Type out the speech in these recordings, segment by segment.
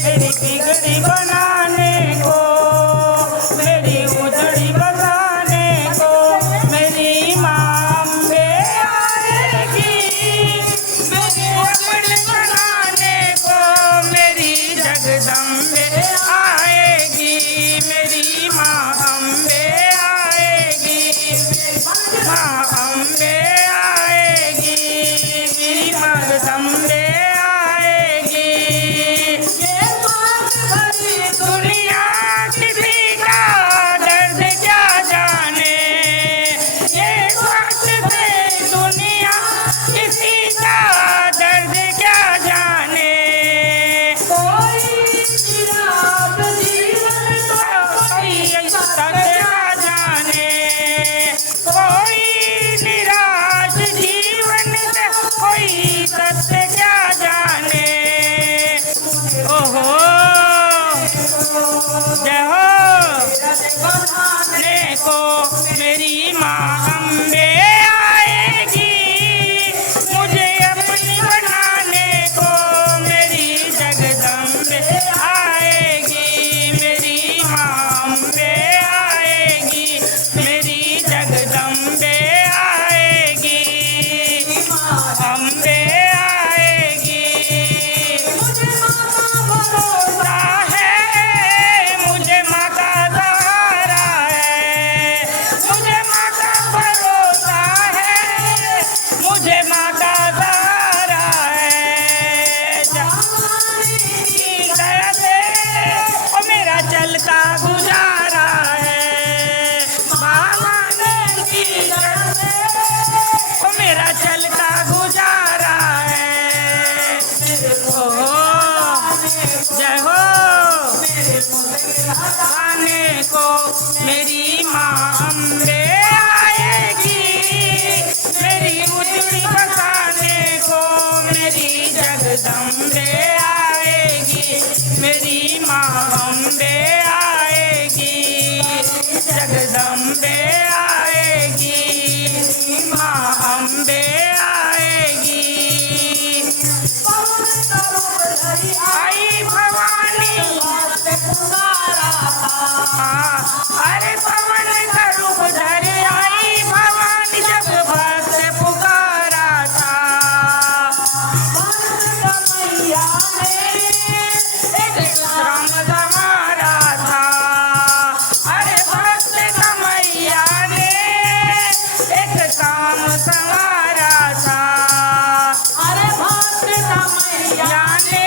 मेरी बिगड़ी बनाने को, मेरी उजड़ी बसाने को मेरी माँ अम्बे आएगी। मेरी उजड़ी बनाने को मेरी जगदम्बे आएगी। मेरी माँ अम्बे आएगी, माँ अम्बे आएगी, मेरी जगदम्बे आएगी। ये बात भरी दुनिया किसी का दर्द क्या जाने, ये बात भरी दुनिया किसी का दर्द क्या जाने। कोई निराश जीवन का कोई दर्द क्या जाने, कोई निराश जीवन का कोई सत्य क्या जाने। ओहो जय हो बनाने को मेरी माँ अम्बे आएगी। मुझे अपनी बनाने को मेरी जगदम्बे आएगी। मेरी माँ अम्बे आएगी, मेरी जगदम्बे आएगी, अम्बे आएगी। मुझे माता भरोसा है, मुझे माता सहारा है, मुझे माता भरोसा है, मुझे माता सहारा है। जवानी की दया से ओ मेरा चलता गुजारा है। भगवान की दया से ओ मेरा चलता गुजारा है। ओहो जय हो आने को मेरी माँ अम्बे आएगी। मेरी उजड़ी बसाने को मेरी जगदम्बे आएगी। मेरी माँ अम्बे आएगी, जगदम्बे आएगी, माँ अम्बे आएगी। आई भवानी अरे पवन का रूप धरे आई भवानी जब भक्त पुकारा था। भक्त मैया ने एक श्रम संवारा था। अरे भक्त मैया ने एक काम संवारा था। अरे भक्त मैया ने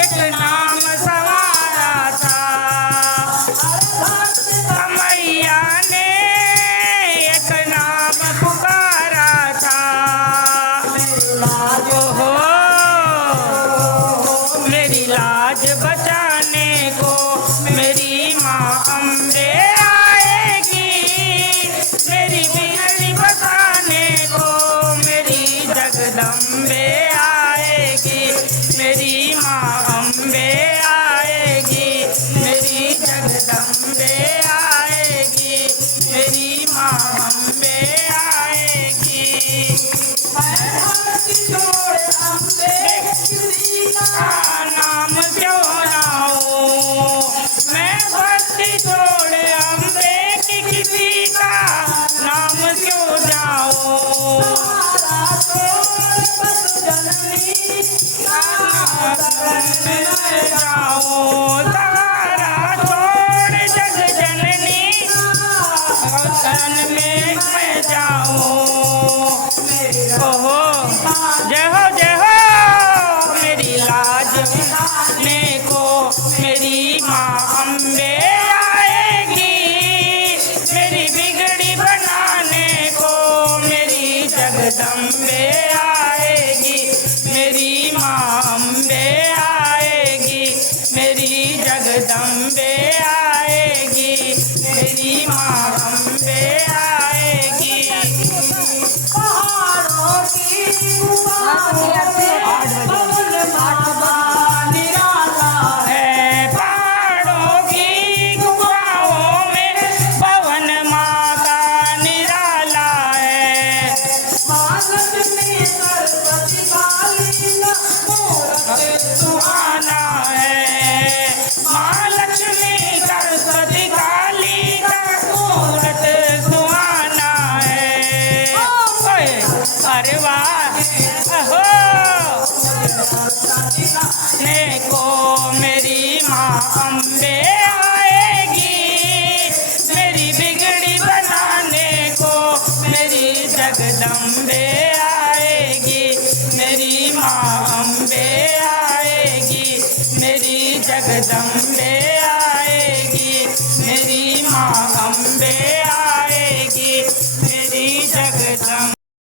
एक नाम संवारा था। मैया ने एक नाम पुकारा था। ओहो मेरी लाज बचाने को मेरी माँ अम्बे आएगी। मेरी बिगड़ी बसाने को मेरी जगदम्बे आएगी। मेरी माँ अम्बे आएगी, मेरी जगदम्बे आएगी, मेरी माँ अम्बे आएगी। मैं भक्ति छोड़ अम्बे किसी का नाम क्यों लाऊं, मैं भक्ति छोड़ अम्बे की किसी का नाम क्यों जाऊं। जननी जाऊं तारा छोड़ जग जननी शरण में मैं जाऊं। ओहो जय हो मेरी लाज बचाने को मेरी माँ अम्बे आएगी। मेरी बिगड़ी बनाने को मेरी जगदम्बे आएगी। मेरी माँ अम्बे आएगी, मेरी जगदम्बे आएगी, मेरी माँ अम्बे आएगी। पहाड़ों की निराला है, पहाड़ों अम्बे आएगी मेरी बिगड़ी बनाने को, मेरी जगदम्बे आएगी, मेरी माँ अम्बे आएगी, मेरी जगदम्बे